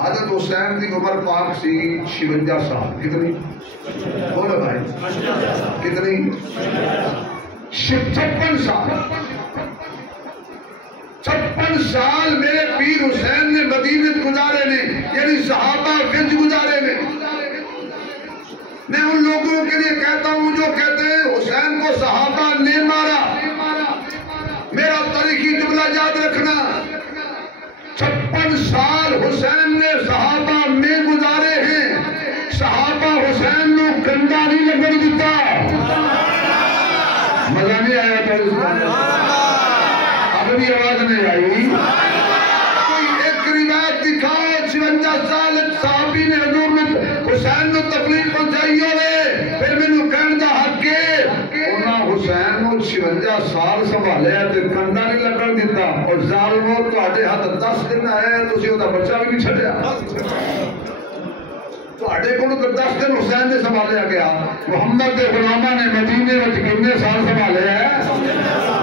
حضرت حسین کی عمر پاک سی 56 سال. کتنی بولو بھائی کتنی؟ 56 سال. 56 سال میرے پیر حسین نے مدینے گزارے نے، یعنی صحابہ گنج گزارے نے. میں ان لوگوں کے لیے کہتا ہوں جو کہتے ہیں حسین کو صحابہ نے مارا، میرا تاریخی جملہ یاد رکھنا، 56 سال حسین نے صحابہ میں گزارے ہیں. صحابہ حسین نے گندا نہیں لگن دیتا. مزہ نہیں آیا تھا اس کا؟ اپنی آواز نہیں آئی. کوئی ایک روایت دکھاؤ 56 سال صحابی نے حضور نے حسین نے تکلیف پہنچائی ہوئے، پھر میں نے کہن دا حق ہے انہاں حسین نے 56 سال سنبھالیا تے کنڈا نہیں لگن دیتا. اور ظالمو تہاڈے ہاتھ 10 دن آئے تسی او دا بچہ بھی نہیں چھڈیا. تہاڈے کول 10 دن حسین نے سنبھالیا گیا. محمد دے غلاماں نے مدینے وچ کتنے سال سنبھالے ہیں؟